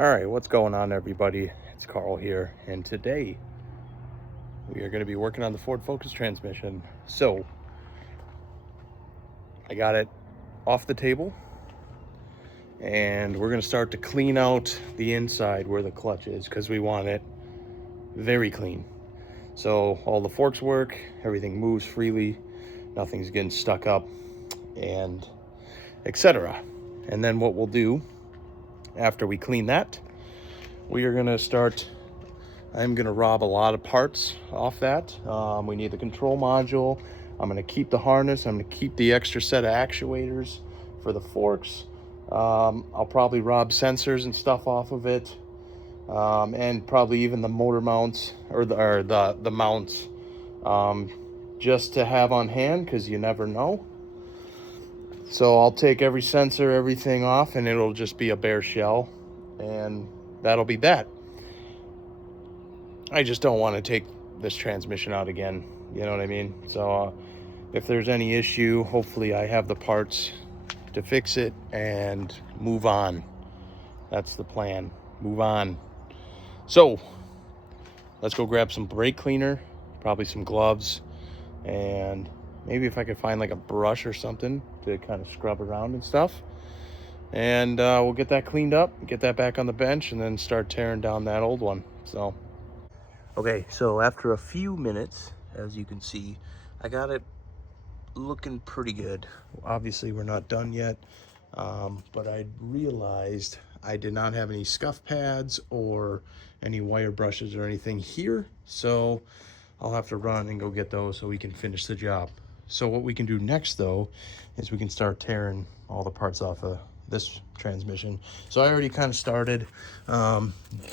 All right, what's going on, everybody? It's Carl here, and today we are going to be working on the Ford Focus transmission. So I got it off the table, and we're going to start to clean out the inside where the clutch is because we want it very clean. So all the forks work, everything moves freely, nothing's getting stuck up, and etc. And then what we'll do after we clean that, we are going to start. I'm going to rob a lot of parts off that. We need the control module. I'm going to keep the harness. I'm going to keep the extra set of actuators for the forks. I'll probably rob sensors and stuff off of it, and probably even the motor mounts or the mounts, just to have on hand because you never know. So I'll take every sensor, everything off, and it'll just be a bare shell, and that'll be that. I just don't want to take this transmission out again, you know what I mean? So if there's any issue, hopefully I have the parts to fix it and move on. That's the plan, move on. So let's go grab some brake cleaner, probably some gloves, and maybe if I could find like a brush or something to kind of scrub around and stuff. And we'll get that cleaned up, get that back on the bench, and then start tearing down that old one. So okay, so after a few minutes, as you can see, I got it looking pretty good. Obviously, we're not done yet, but I realized I did not have any scuff pads or any wire brushes or anything here, so I'll have to run and go get those so we can finish the job. So what we can do next, though, is we can start tearing all the parts off of this transmission. So I already kind of started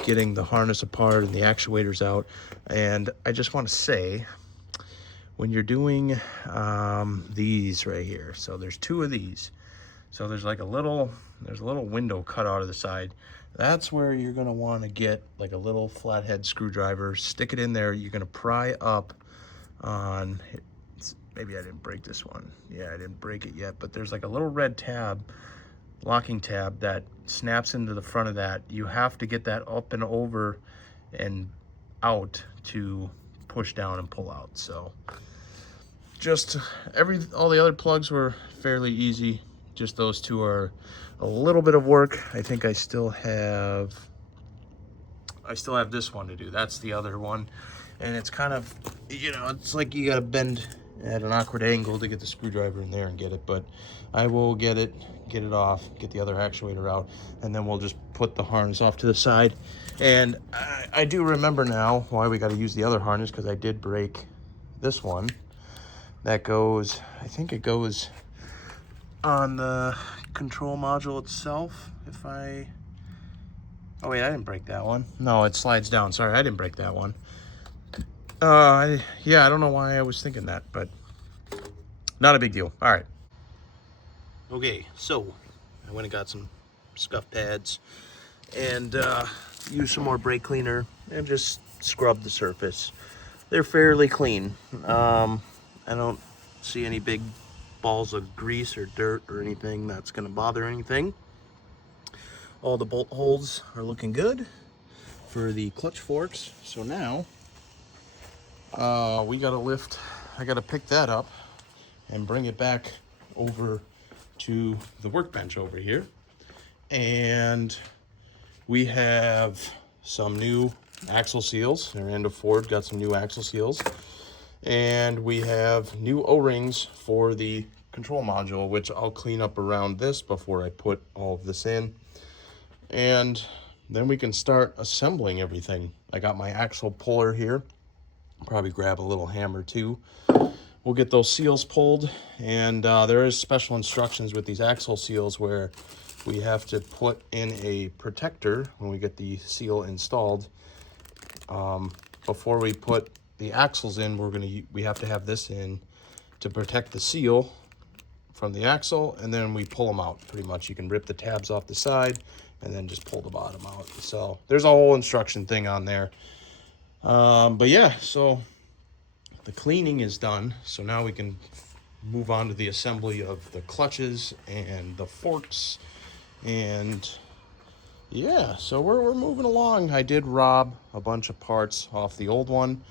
getting the harness apart and the actuators out. And I just want to say, when you're doing these right here, so there's two of these. So there's like a little window cut out of the side. That's where you're gonna want to get like a little flathead screwdriver, stick it in there. You're gonna pry up on, maybe I didn't break this one. Yeah, I didn't break it yet, but there's like a little red tab, locking tab that snaps into the front of that. You have to get that up and over and out to push down and pull out. So just all the other plugs were fairly easy. Just those two are a little bit of work. I think I still have this one to do. That's the other one. And it's kind of, you know, it's like you gotta bend at an awkward angle to get the screwdriver in there and get it, but I will get it off, get the other actuator out, and then we'll just put the harness off to the side. And I do remember now why we got to use the other harness, because I did break this one. That goes, I think it goes on the control module itself. Oh wait, I didn't break that one. No, it slides down. Sorry, I didn't break that one. Yeah, I don't know why I was thinking that, but not a big deal. All right. Okay, so I went and got some scuff pads and used some more brake cleaner and just scrubbed the surface. They're fairly clean. I don't see any big balls of grease or dirt or anything that's gonna bother anything. All the bolt holes are looking good for the clutch forks. So now I gotta pick that up and bring it back over to the workbench over here. And we have some new axle seals. Miranda Ford got some new axle seals. And we have new O-rings for the control module, which I'll clean up around this before I put all of this in. And then we can start assembling everything. I got my axle puller here. Probably grab a little hammer too. We'll get those seals pulled, and there is special instructions with these axle seals where we have to put in a protector when we get the seal installed. Before we put the axles in, we have to have this in to protect the seal from the axle, and then we pull them out. Pretty much, you can rip the tabs off the side and then just pull the bottom out. So there's a whole instruction thing on there. But yeah, so the cleaning is done. So now we can move on to the assembly of the clutches and the forks and yeah, so we're moving along. I did rob a bunch of parts off the old one.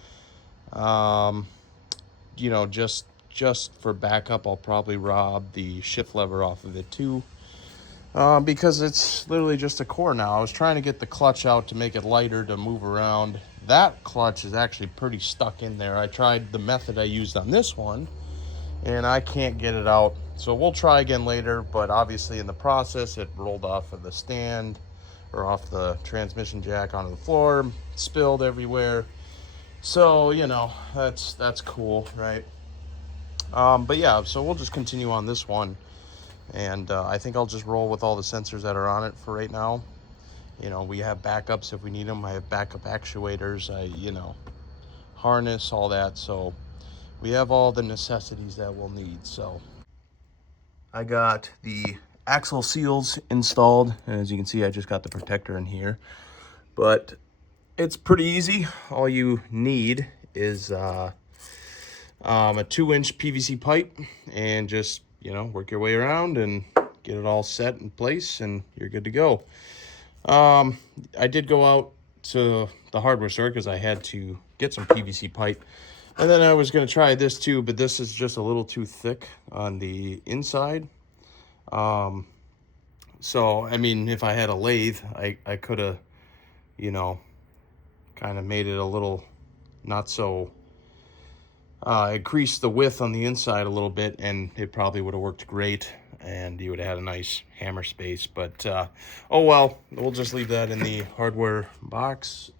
Um, you know, just for backup, I'll probably rob the shift lever off of it too. Because it's literally just a core now. I was trying to get the clutch out to make it lighter to move around. That clutch is actually pretty stuck in there. I tried the method I used on this one, and I can't get it out. So we'll try again later, but obviously in the process, it rolled off of the stand or off the transmission jack onto the floor, spilled everywhere. So, you know, that's cool, right? But yeah, so we'll just continue on this one. And I think I'll just roll with all the sensors that are on it for right now. You know, we have backups if we need them. I have backup actuators, harness, all that. So we have all the necessities that we'll need. So I got the axle seals installed. And as you can see, I just got the protector in here. But it's pretty easy. All you need is a 2-inch PVC pipe and just, you know, work your way around and get it all set in place and you're good to go. I did go out to the hardware store because I had to get some PVC pipe. And then I was going to try this too, but this is just a little too thick on the inside. So, I mean, if I had a lathe, I could have, you know, kind of made it a little not so, increased the width on the inside a little bit and it probably would have worked great and you would have had a nice hammer space. But, oh well, we'll just leave that in the hardware box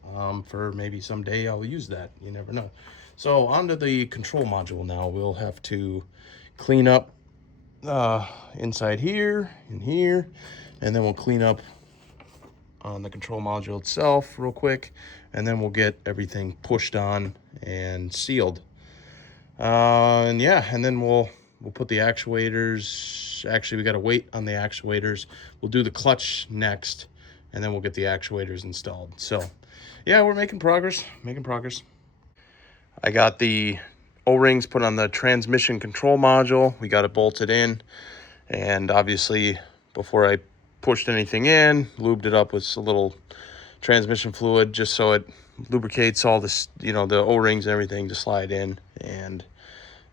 for maybe someday I'll use that. You never know. So onto the control module now. We'll have to clean up inside here and here, and then we'll clean up on the control module itself real quick, and then we'll get everything pushed on and sealed. And yeah, and then we'll put the actuators. Actually, we got to wait on the actuators. We'll do the clutch next, and then we'll get the actuators installed. So yeah, we're making progress, I got the O-rings put on the transmission control module. We got it bolted in, and obviously before I pushed anything in, lubed it up with a little transmission fluid just so it lubricates all this, you know, the O-rings and everything to slide in. And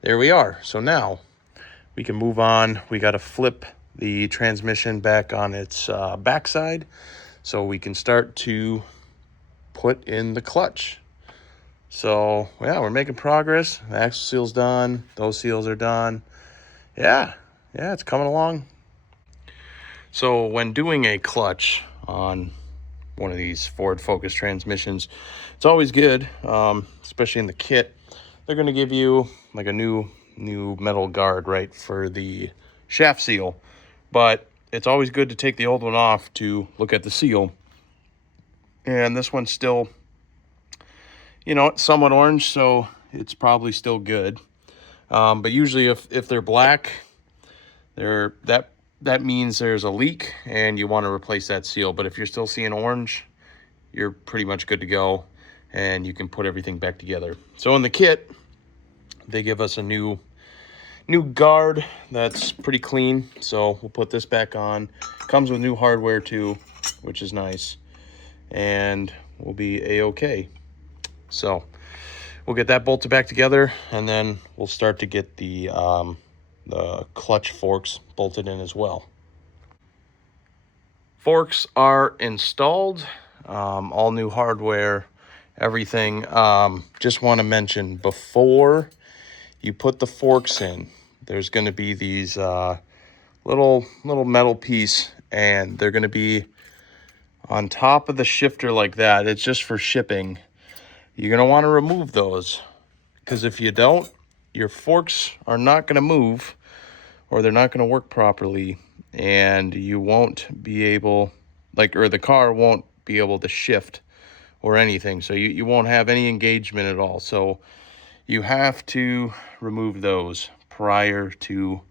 there we are. So now we can move on. We got to flip the transmission back on its backside so we can start to put in the clutch. So yeah, we're making progress. The axle seal's done. Those seals are done. Yeah, it's coming along. So when doing a clutch on one of these Ford Focus transmissions, it's always good, especially in the kit. They're going to give you like a new metal guard, right, for the shaft seal. But it's always good to take the old one off to look at the seal. And this one's still, you know, it's somewhat orange, so it's probably still good. But usually if they're black, that means there's a leak and you want to replace that seal. But if you're still seeing orange, you're pretty much good to go and you can put everything back together. So in the kit, they give us a new guard that's pretty clean. So we'll put this back on. Comes with new hardware too, which is nice. And we'll be a-okay. So we'll get that bolted back together, and then we'll start to get the clutch forks bolted in as well. Forks are installed, all new hardware, everything. Just want to mention, before you put the forks in, there's going to be these little metal piece, and they're going to be on top of the shifter like that. It's just for shipping. You're going to want to remove those, because if you don't, your forks are not going to move, or they're not going to work properly, and you won't be able, or the car won't be able to shift or anything. So you won't have any engagement at all. So you have to remove those prior to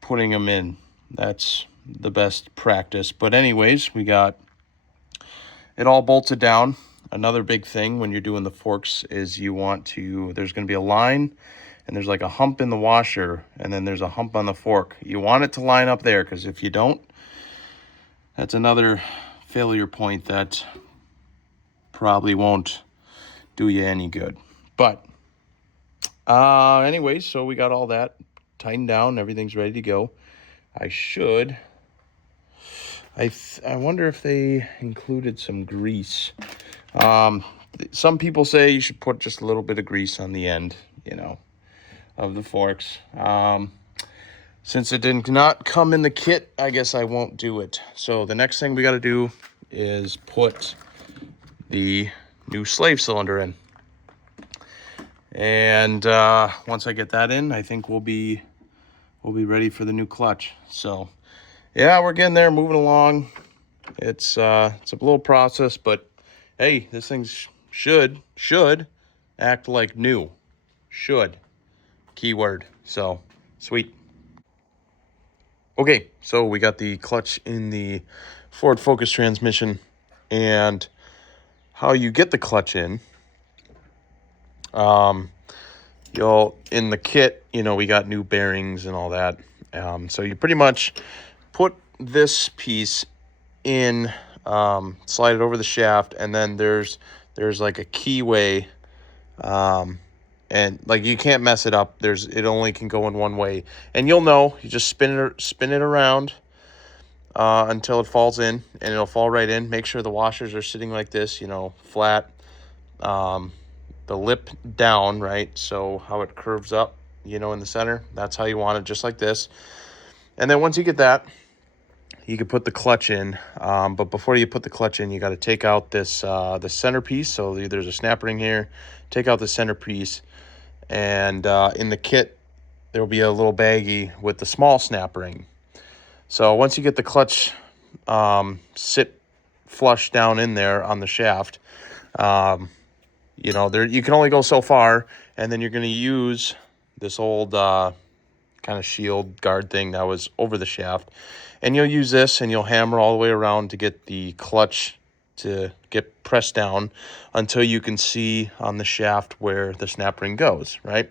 putting them in. That's the best practice. But anyways, we got it all bolted down. Another big thing when you're doing the forks is there's going to be a line, and there's like a hump in the washer, and then there's a hump on the fork. You want it to line up there, because if you don't, That's another failure point that probably won't do you any good. But anyways, so we got all that tightened down. Everything's ready to go. I wonder if they included some grease. Some people say you should put just a little bit of grease on the end, of the forks. Since it did not come in the kit, I guess I won't do it. So the next thing we got to do is put the new slave cylinder in. And once I get that in, I think we'll be ready for the new clutch. So yeah, we're getting there, moving along. It's a little process, but hey, this thing should act like new. Should. Keyword. So sweet. Okay, so we got the clutch in the Ford Focus transmission, and how you get the clutch in. In the kit, we got new bearings and all that. So you pretty much put this piece in, slide it over the shaft, and then there's like a keyway, and like you can't mess it up. It only can go in one way, and you'll know. You just spin it around until it falls in, and it'll fall right in. Make sure the washers are sitting like this, flat. The lip down, right? So how it curves up, in the center. That's how you want it, just like this. And then once you get that, you can put the clutch in. But before you put the clutch in, you got to take out this the centerpiece. So there's a snap ring here. Take out the centerpiece, and in the kit there will be a little baggie with the small snap ring. So once you get the clutch sit flush down in there on the shaft, there you can only go so far, and then you're going to use this old kind of shield guard thing that was over the shaft, and you'll use this and you'll hammer all the way around to get the clutch to get pressed down until you can see on the shaft where the snap ring goes, right?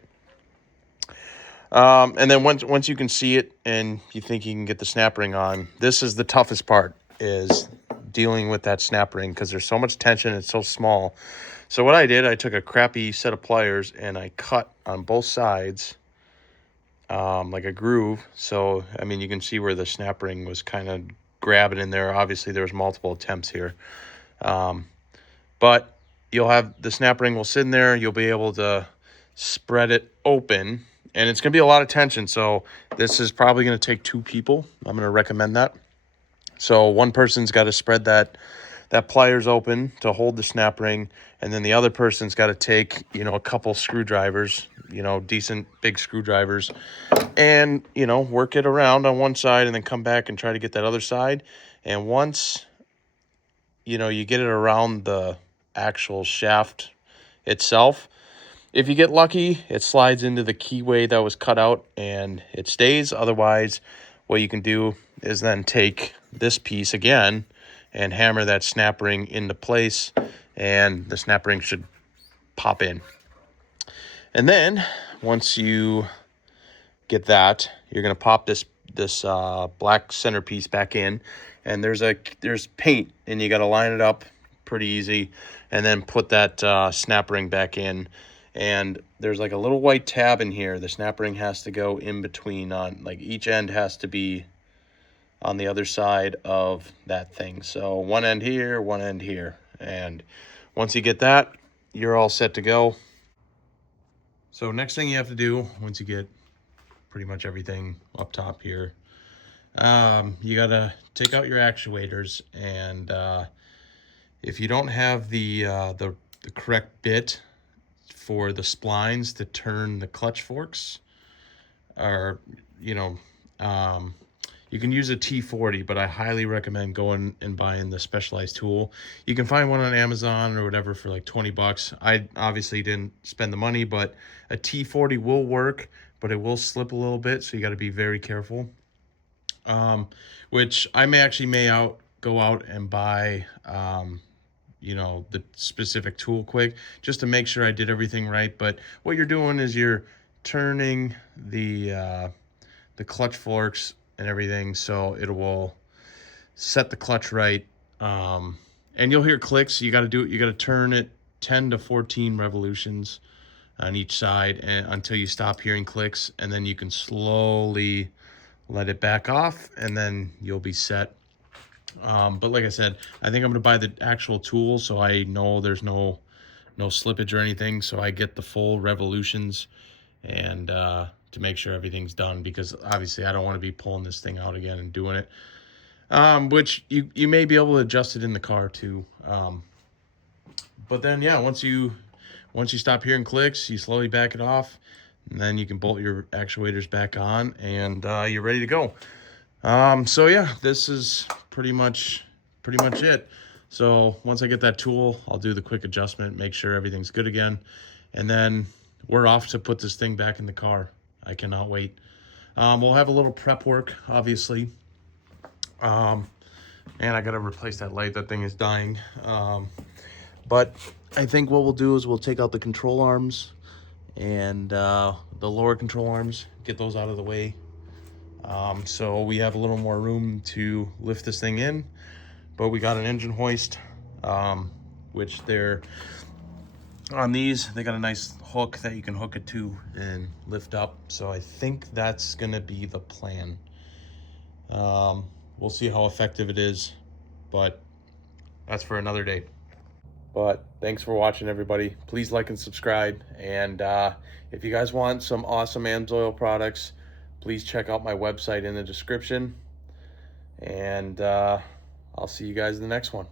And then once you can see it and you think you can get the snap ring on, this is the toughest part, is dealing with that snap ring, because there's so much tension, it's so small. So what I did, I took a crappy set of pliers and I cut on both sides like a groove. So, you can see where the snap ring was kind of grabbing in there. Obviously, there was multiple attempts here. But you'll have the snap ring will sit in there. You'll be able to spread it open, and it's going to be a lot of tension. So this is probably going to take 2 people. I'm going to recommend that. So one person's got to spread that pliers open to hold the snap ring, and then the other person's got to take, a couple screwdrivers, decent big screwdrivers, and, work it around on one side and then come back and try to get that other side. And once, you get it around the actual shaft itself, if you get lucky, it slides into the keyway that was cut out and it stays. Otherwise, what you can do is then take this piece again and hammer that snap ring into place, and the snap ring should pop in. And then once you get that, you're going to pop this black centerpiece back in, and there's paint, and you got to line it up pretty easy, and then put that snap ring back in. And there's like a little white tab in here. The snap ring has to go in between, on like each end has to be on the other side of that thing. So one end here, one end here. And once you get that, you're all set to go. So next thing you have to do, once you get pretty much everything up top here, you gotta take out your actuators, and if you don't have the correct bit for the splines to turn the clutch forks, or you can use a T40, but I highly recommend going and buying the specialized tool. You can find one on Amazon or whatever for like 20 bucks. I obviously didn't spend the money, but a T40 will work, but it will slip a little bit, so you got to be very careful. Which I may go out and buy the specific tool quick, just to make sure I did everything right. But what you're doing is you're turning the clutch forks and everything, so it will set the clutch right, and you'll hear clicks. You got to do it. You got to turn it 10 to 14 revolutions on each side and until you stop hearing clicks, and then you can slowly let it back off, and then you'll be set. But like I said, I think I'm gonna buy the actual tool so I know there's no slippage or anything, so I get the full revolutions, and to make sure everything's done, because obviously I don't want to be pulling this thing out again and doing it. Which you may be able to adjust it in the car too. But then yeah, once you stop hearing clicks, you slowly back it off, and then you can bolt your actuators back on, and you're ready to go. So yeah, this is pretty much it. So once I get that tool, I'll do the quick adjustment, make sure everything's good again, and then we're off to put this thing back in the car. I cannot wait. We'll have a little prep work, obviously. And I gotta replace that light. That thing is dying. But I think what we'll do is we'll take out the control arms and the lower control arms, get those out of the way. So we have a little more room to lift this thing in, but we got an engine hoist, which they're on these. They got a nice hook that you can hook it to and lift up. So I think that's gonna be the plan. We'll see how effective it is, but that's for another day. But thanks for watching, everybody. Please like and subscribe. And if you guys want some awesome Amsoil products, please check out my website in the description. And I'll see you guys in the next one.